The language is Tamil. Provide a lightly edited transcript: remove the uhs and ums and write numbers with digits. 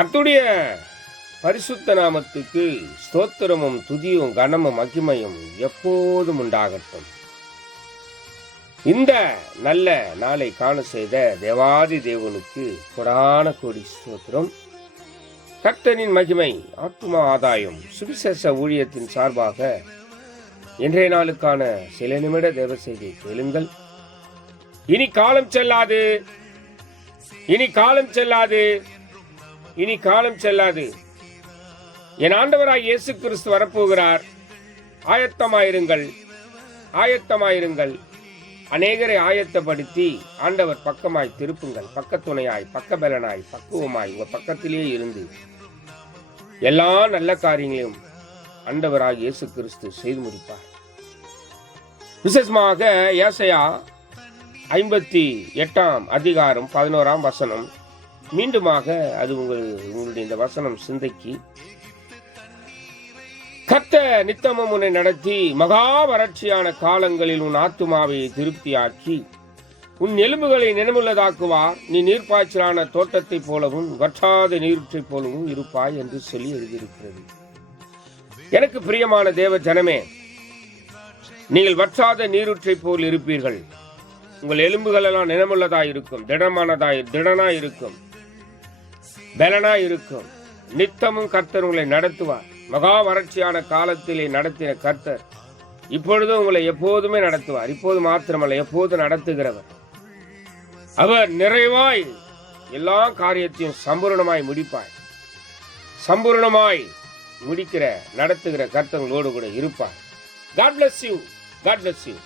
கர்த்தருடைய பரிசுத்த நாமத்துக்கு ஸ்தோத்திரமும் துதியும் கனமும் மகிமையும் எப்போதும் உண்டாகட்டும். இந்த நல்ல நாளை காண செய்த தேவாதி தேவனுக்கு கொடான கோடி ஸ்தோத்திரம். கர்த்தரின் மகிமை ஆத்துமா ஆதாயம் சுவிசேஷ ஊழியத்தின் சார்பாக இன்றைய நாளுக்கான சில நிமிட தேவ செய்தியை கேளுங்கள். இனி காலம் செல்லாது, இனி காலம் செல்லாது, இனி காலம் செல்லாது. என் ஆண்டவராய் இயேசு கிறிஸ்து வரப்போகிறார். ஆயத்தமாயிருங்கள், ஆயத்தமாயிருங்கள். அநேகரை ஆயத்தப்படுத்தி ஆண்டவர் பக்கமாய் திருப்புங்கள். பக்கத்துணையாய், பக்கபலனாய், பக்குவமாய் உங்கள் பக்கத்திலே இருந்து எல்லா நல்ல காரியங்களையும் ஆண்டவராய் இயேசு கிறிஸ்து செய்து முடிப்பார். விசேஷமாக ஏசாயா 58 அதிகாரம் 11 வசனம். மீண்டுமாக அது உங்களுடைய இந்த வசனம் சிந்தைக்கு. கர்த்தர் நித்தமும் உன்னை நடத்தி மகா வறட்சியான காலங்களில் உன் ஆத்துமாவை திருப்தியாக்கி உன் எலும்புகளை நினைவுள்ளதாக்குவார். நீ நீர்ப்பாய்ச்சலான தோட்டத்தைப் போலவும் வற்றாத நீரூற்றைப் போலவும் இருப்பாய் என்று சொல்லி எழுதியிருக்கிறது. எனக்கு பிரியமான தேவ ஜனமே, நீங்கள் வற்றாத நீரூற்றைப் போல் இருப்பீர்கள். உங்கள் எலும்புகள் எல்லாம் நினைவுள்ளதாயிருக்கும், திடனாயிருக்கும், பலனாயிருக்கும். நித்தமும் கர்த்தர் உங்களை நடத்துவார். மகா வறட்சியான காலத்திலே நடத்தின கர்த்தர் இப்பொழுதும் உங்களை எப்போதுமே நடத்துவார். இப்போது மாத்திரமல்ல, எப்போது நடத்துகிறவர். அவர் நிறைவாய் எல்லா காரியத்தையும் சம்பூர்ணமாய் முடிப்பார். சம்பூர்ணமாய் முடிக்கிற நடத்துகிற கர்த்தங்களோடு கூட இருப்பார். God bless you. God bless you.